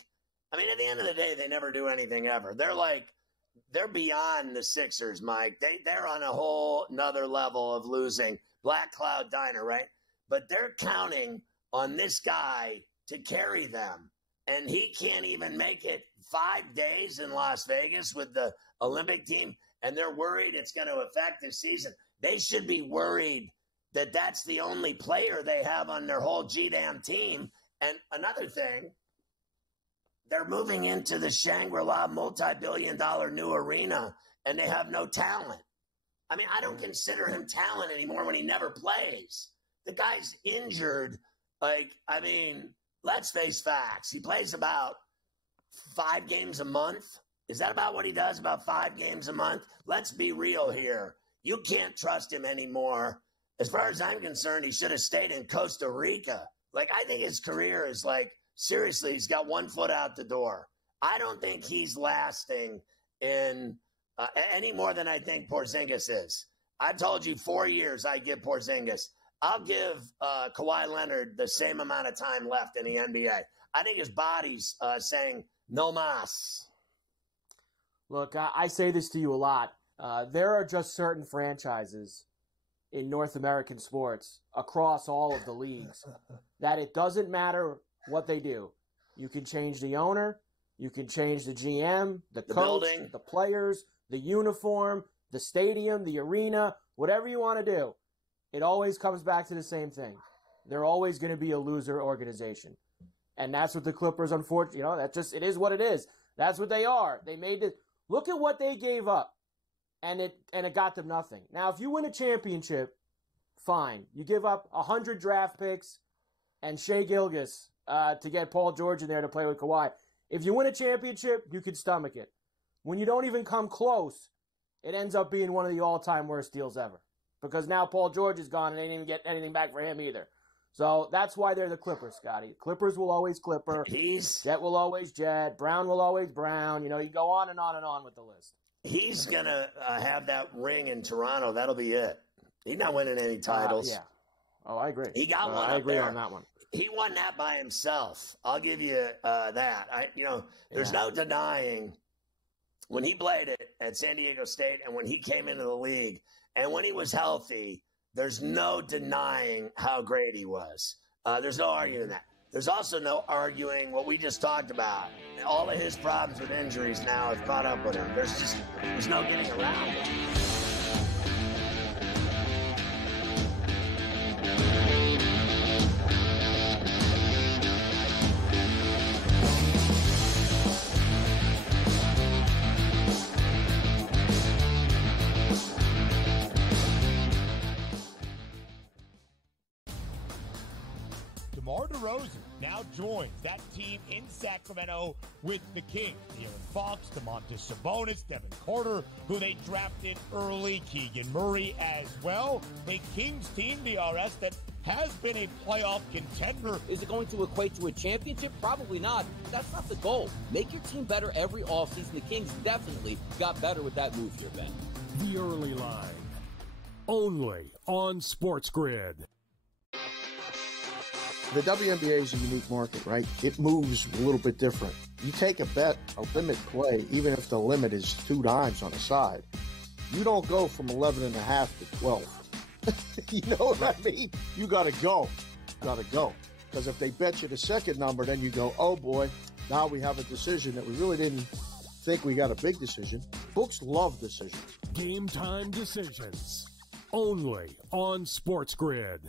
I mean, at the end of the day, they never do anything ever. They're beyond the Sixers, Mike. They're on a whole nother level of losing. Black Cloud Diner, right? But they're counting on this guy to carry them. And he can't even make it 5 days in Las Vegas with the Olympic team, and they're worried it's going to affect this season. They should be worried that that's the only player they have on their whole G-damn team. And another thing, they're moving into the Shangri-La multi-billion-dollar new arena, and they have no talent. I mean, I don't consider him talent anymore when he never plays. The guy's injured. Let's face facts. He plays about 5 games a month. Is that about what he does, about 5 games a month? Let's be real here. You can't trust him anymore. As far as I'm concerned, he should have stayed in Costa Rica. I think his career is seriously, he's got 1 foot out the door. I don't think he's lasting in any more than I think Porzingis is. I told you 4 years I give Porzingis. I'll give Kawhi Leonard the same amount of time left in the NBA. I think his body's saying no mas. Look, I say this to you a lot. There are just certain franchises in North American sports across all of the leagues that it doesn't matter what they do. You can change the owner, you can change the GM, the coach, building, the players, the uniform, the stadium, the arena, whatever you want to do. It always comes back to the same thing. They're always going to be a loser organization. And that's what the Clippers, unfortunately, it is what it is. That's what they are. They made it. Look at what they gave up. And it got them nothing. Now, if you win a championship, fine. You give up 100 draft picks and Shai Gilgeous to get Paul George in there to play with Kawhi. If you win a championship, you can stomach it. When you don't even come close, it ends up being one of the all-time worst deals ever. Because now Paul George is gone and they didn't even get anything back for him either. So that's why they're the Clippers, Scotty. Clippers will always Clipper. Jet will always Jet. Brown will always Brown. You go on and on and on with the list. He's going to have that ring in Toronto. That'll be it. He's not winning any titles. Yeah. Oh, I agree. He got one. I agree there. on that one. He won that by himself. I'll give you that. There's no denying when he played it at San Diego State and when he came into the league and when he was healthy, there's no denying how great he was. There's no arguing that. There's also no arguing what we just talked about. All of his problems with injuries now have caught up with him. There's no getting around it. DeMar DeRozan now joins that team in Sacramento with the Kings. De'Aaron Fox, Domantas Sabonis, Devin Carter, who they drafted early, Keegan Murray as well. A Kings team, DRS, that has been a playoff contender. Is it going to equate to a championship? Probably not. But that's not the goal. Make your team better every offseason. The Kings definitely got better with that move here, Ben. The Early Line. Only on SportsGrid. The WNBA is a unique market, right? It moves a little bit different. You take a bet, a limit play, even if the limit is 2 dimes on the side. You don't go from 11.5 to 12. You know what I mean? You got to go. Because if they bet you the second number, then you go, oh boy, now we have a decision that we really didn't think we got a big decision. Books love decisions. Game time decisions. Only on SportsGrid.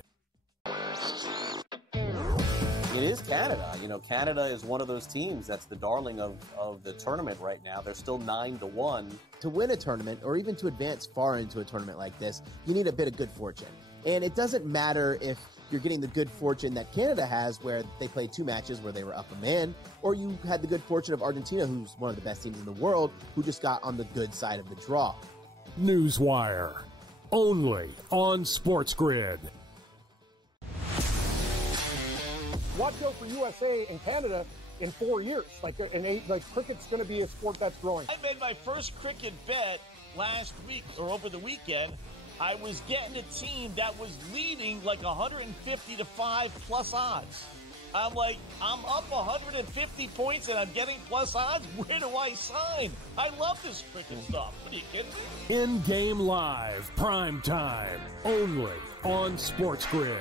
It is Canada. You know, Canada is one of those teams that's the darling of the tournament right now. They're still 9-1. To win a tournament, or even to advance far into a tournament like this, you need a bit of good fortune. And it doesn't matter if you're getting the good fortune that Canada has, where they played 2 matches where they were up a man, or you had the good fortune of Argentina, who's one of the best teams in the world, who just got on the good side of the draw. Newswire. Only on SportsGrid. Watch out for USA and Canada in 4 years. Like cricket's going to be a sport that's growing. I made my first cricket bet last week or over the weekend. I was getting a team that was leading like 150 to 5 plus odds. I'm like, I'm up 150 points and I'm getting plus odds. Where do I sign? I love this cricket stuff. What are you kidding me? In-game live, prime time, only on SportsGrid.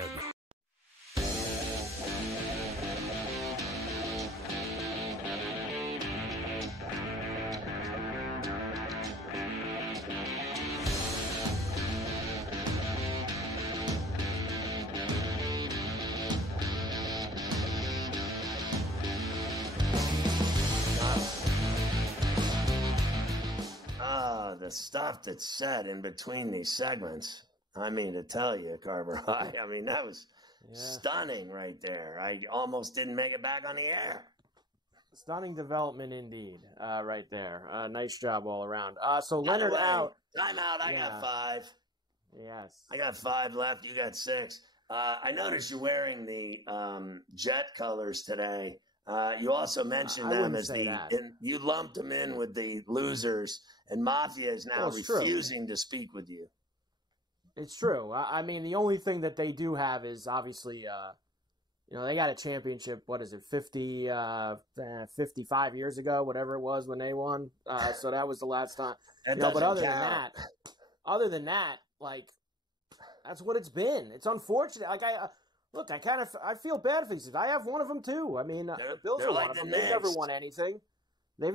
The stuff that's said in between these segments, I mean, to tell you, Carver, I mean, that was stunning right there. I almost didn't make it back on the air. Stunning development indeed, right there. Nice job all around. So Leonard out. Time out. I got 5. Yes. I got 5 left. You got 6. I noticed you're wearing the Jet colors today. You also mentioned them as you lumped them in with the losers, and Mafia is now refusing to speak with you. It's true. I mean, the only thing that they do have is obviously, they got a championship, 55 years ago, whatever it was when they won. So that was the last time. But other than that, like, that's what it's been. It's unfortunate. Like, I feel bad for these. I have one of them too. I mean, the Bills are one of them. They've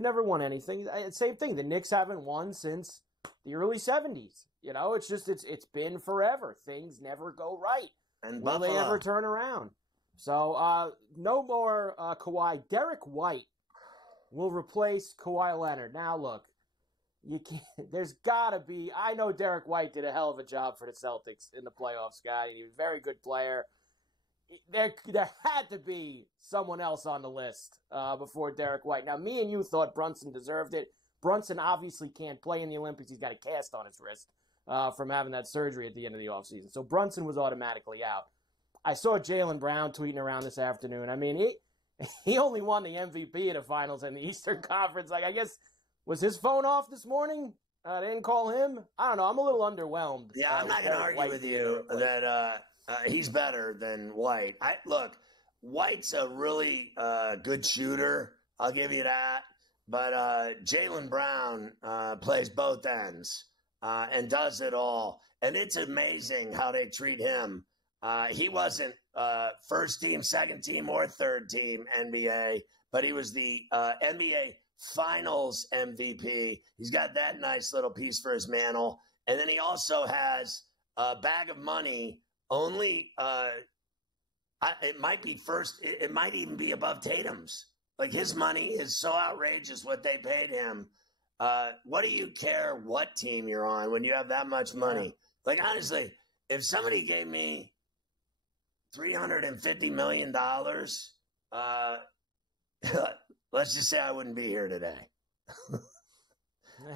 never won anything. Same thing. The Knicks haven't won since the early 70s. It's been forever. Things never go right. And will they ever turn around? So no more Kawhi. Derek White will replace Kawhi Leonard. Now look, you can't. There's gotta be. I know Derek White did a hell of a job for the Celtics in the playoffs, Scott. He was a very good player. There had to be someone else on the list before Derek White. Now, me and you thought Brunson deserved it. Brunson obviously can't play in the Olympics. He's got a cast on his wrist from having that surgery at the end of the offseason. So Brunson was automatically out. I saw Jaylen Brown tweeting around this afternoon. I mean, he only won the MVP of the finals in the Eastern Conference. Like, I guess, was his phone off this morning? They didn't call him? I don't know. I'm a little underwhelmed. Yeah, I'm not going to argue with you that he's better than White. Look, White's a really good shooter. I'll give you that. But Jaylen Brown plays both ends and does it all. And it's amazing how they treat him. He wasn't first team, second team, or third team NBA, but he was the NBA Finals MVP. He's got that nice little piece for his mantle. And then he also has a bag of money. Only it might be first. It might even be above Tatum's. Like, his money is so outrageous what they paid him. What do you care what team you're on when you have that much money? Like, honestly, if somebody gave me $350 million, let's just say I wouldn't be here today.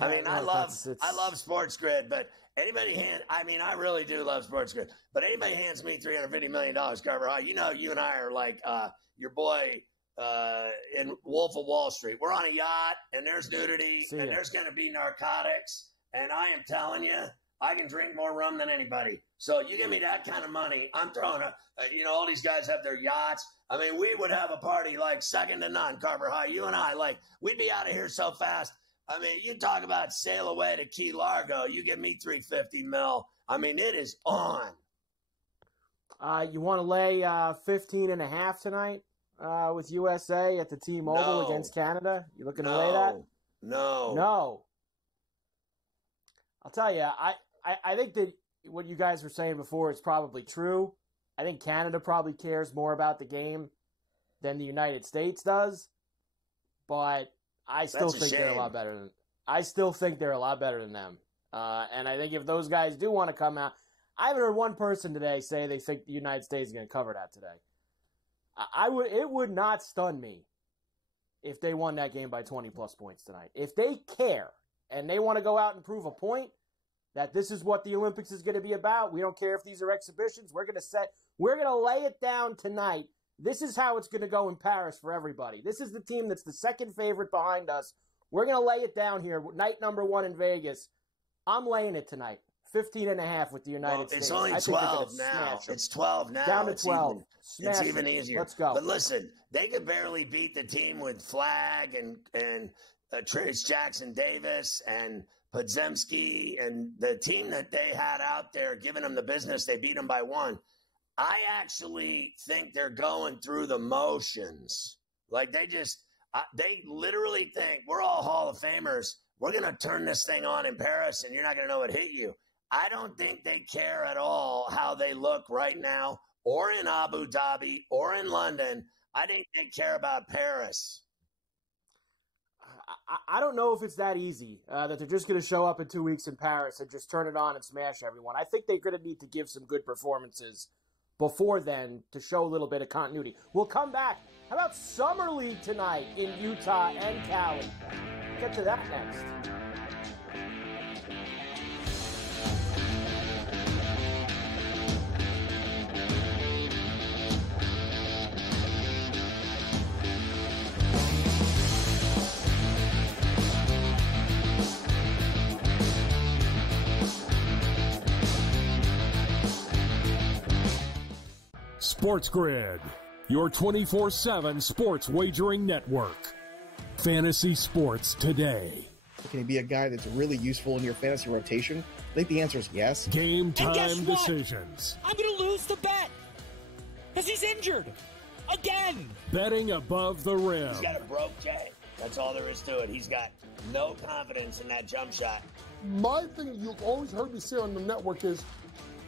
I mean, I love SportsGrid, but I really do love SportsGrid. But anybody hands me $350 million, Carver High, you know, you and I are like your boy in Wolf of Wall Street. We're on a yacht, and there's nudity, and there's going to be narcotics. And I am telling you, I can drink more rum than anybody. So you give me that kind of money, I'm throwing all these guys have their yachts. I mean, we would have a party like second to none, Carver High. You and I, like, we'd be out of here so fast. I mean, you talk about sail away to Key Largo. You give me $350 million. I mean, it is on. You want to lay 15.5 tonight with USA at the T-Mobile against Canada? You looking to lay that? No. I'll tell you, I think that what you guys were saying before is probably true. I think Canada probably cares more about the game than the United States does, but I still think they're a lot better than. I still think they're a lot better than them, and I think if those guys do want to come out, I haven't heard one person today say they think the United States is going to cover that today. It would not stun me if they won that game by 20 plus points tonight. If they care and they want to go out and prove a point that this is what the Olympics is going to be about, we don't care if these are exhibitions. We're going to lay it down tonight. This is how it's going to go in Paris for everybody. This is the team that's the second favorite behind us. We're going to lay it down here. Night number 1 in Vegas. I'm laying it tonight. 15.5 with the United States. It's only 12 now. It's 12 now. Down to 12. It's even easier. Let's go. But listen, they could barely beat the team with Flagg and Trace Jackson Davis and Podziemski and the team that they had out there giving them the business. They beat them by 1. I actually think they're going through the motions. Like they literally think we're all Hall of Famers. We're going to turn this thing on in Paris and you're not going to know what hit you. I don't think they care at all how they look right now or in Abu Dhabi or in London. I think they care about Paris. I don't know if it's that easy, that they're just going to show up in 2 weeks in Paris and just turn it on and smash everyone. I think they're going to need to give some good performances before then to show a little bit of continuity. We'll come back. How about Summer League tonight in Utah and Cali? We'll get to that next. SportsGrid, your 24/7 sports wagering network. Fantasy sports today. Can he be a guy that's really useful in your fantasy rotation? I think the answer is yes. Game time decisions. I'm going to lose the bet because he's injured again. Betting above the rim. He's got a broke J. That's all there is to it. He's got no confidence in that jump shot. My thing you've always heard me say on the network is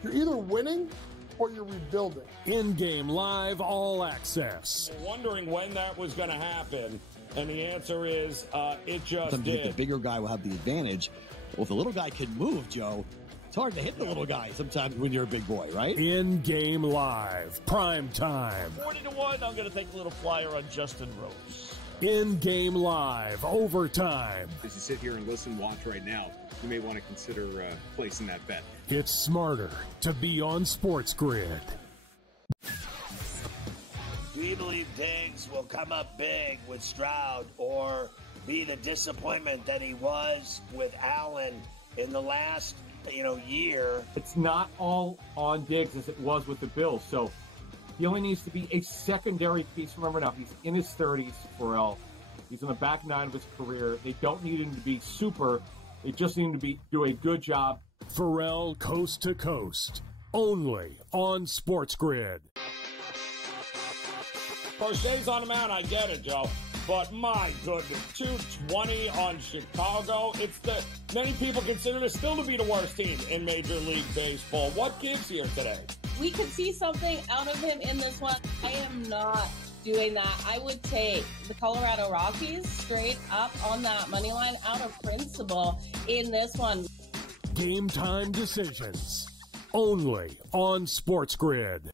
you're either winning or you're rebuilding. In-game live all access. Wondering when that was going to happen, and the answer is it just Sometimes did. The bigger guy will have the advantage. Well, if the little guy can move, Joe, it's hard to hit the little guy sometimes when you're a big boy, right? In-game live, prime time. 40-1, I'm going to take a little flyer on Justin Rose. In-game live, overtime. As you sit here and listen, watch right now, you may want to consider placing that bet. It's smarter to be on SportsGrid. Do you believe Diggs will come up big with Stroud or be the disappointment that he was with Allen in the last, year? It's not all on Diggs as it was with the Bills. So he only needs to be a secondary piece. Remember now, he's in his 30s, Ferrall. He's in the back 9 of his career. They don't need him to be super. They just need him to do a good job. Ferrall coast to coast, only on SportsGrid. Crochet's on the mound, I get it, Joe. But my goodness, 220 on Chicago. Many people consider this still to be the worst team in Major League Baseball. What gives here today? We could see something out of him in this one. I am not doing that. I would take the Colorado Rockies straight up on that money line out of principle in this one. Game time decisions, only on SportsGrid.